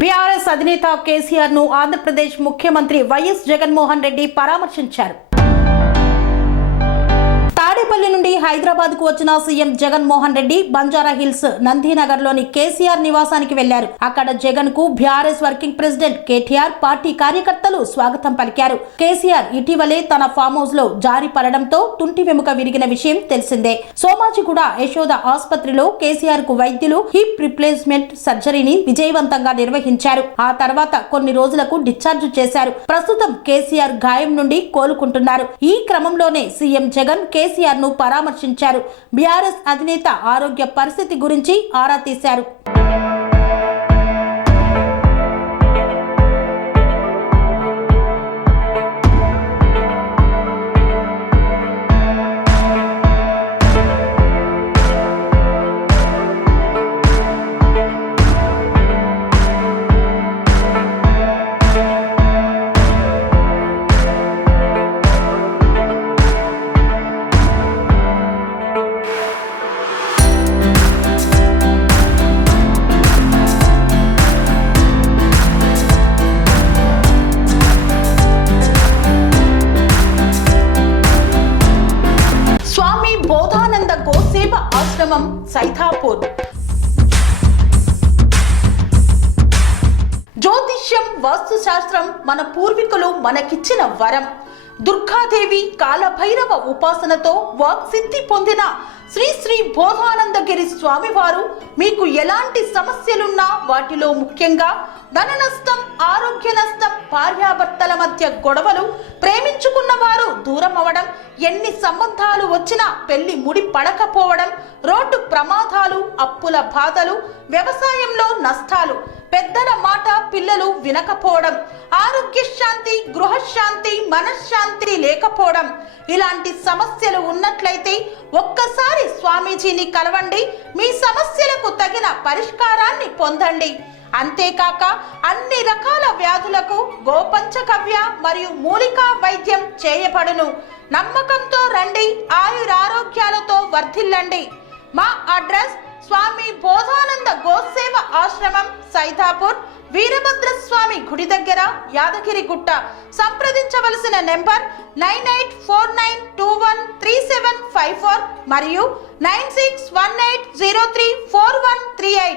BRS అధినేత కేసీఆర్ ను ఆంధ్రప్రదేశ్ ముఖ్యమంత్రి వైఎస్ జగన్మోహన్ రెడ్డి పరామర్శించారు. తాడేపల్లి నుండి హైదరాబాద్ కు వచ్చిన సీఎం జగన్మోహన్ రెడ్డి బంజారా హిల్స్ నందినగర్ లోని కేసీఆర్ నివాసానికి వెళ్లారు. అక్కడ జగన్ కు BRS working president KTR party కార్యకర్తలు స్వాగతం పలికారు. కేసీఆర్ ఇటీవలే తన ఫామ్ హౌస్ లో జారీ పడడంతో తుంటి వెముక విరిగిన విషయం తెలిసిందే. సోమాజిగూడ యశోద ఆసుపత్రిలో కేసీఆర్ కు వైద్యులు హిప్ రిప్లేస్మెంట్ సర్జరీని విజయవంతంగా నిర్వహించారు. ఆ తర్వాత కొన్ని రోజులకు డిశ్చార్జ్ చేశారు. ప్రస్తుతం కేసీఆర్ గాయం నుండి కోలుకుంటున్నారు. ఈ క్రమంలోనే సీఎం జగన్ కేసీఆర్ ను పరామర్శించారు. బీఆర్ఎస్ అధినేత ఆరోగ్య పరిస్థితి గురించి ఆరా తీశారు. ఆశ్రమం సైథాపూర్. జ్యోతిష్యం, వాస్తుశాస్త్రం మన పూర్వీకులు మనకిచ్చిన వరం. దుర్గాదేవి, కాలభైరవ ఉపాసనతో వాక్సిద్ధి పొందిన శ్రీ శ్రీ బోధానందగిరి స్వామివారు మీకు ఎలాంటి సమస్యలున్నా, వాటిలో ముఖ్యంగా ధన నష్టం, ఆరోగ్య నష్టం, భార్యాభర్తల మధ్య గొడవలు, ప్రేమించుకున్న వారు దూరం అవడం, ఎన్ని సంబంధాలు వచ్చినా పెళ్లి ముడి పడకపోవడం, రోడ్డు ప్రమాదాలు, అప్పుల బాధలు, వ్యవసాయంలో నష్టాలు, పెద్దల మాట పిల్లలు వినకపోవడం, ఆరోగ్య శాంతి, గృహశాంతి, మనశ్శాంతి లేకపోవడం, ఇలాంటి సమస్యలు ఉన్నట్లయితే ఒక్కసారి స్వామీజీని కలవండి. మీ సమస్యలకు తగిన పరిష్కారాన్ని పొందండి. అంతేకాక అన్ని రకాల వ్యాధులకు గోపంచకవ్య మరియు మూలికా వైద్యం చేయబడును. నమ్మకంతో రండి, ఆయురారోగ్యాలతో వర్ధిల్లండి. మా అడ్రస్ స్వామి బోధానంద గోసేవ ఆశ్రమం, సైథాపూర్, వీరభద్రస్వామి గుడి దగ్గర, యాదగిరిగుట్ట. సంప్రదించవలసిన నెంబర్ 9849213754 మరియు 9618034138.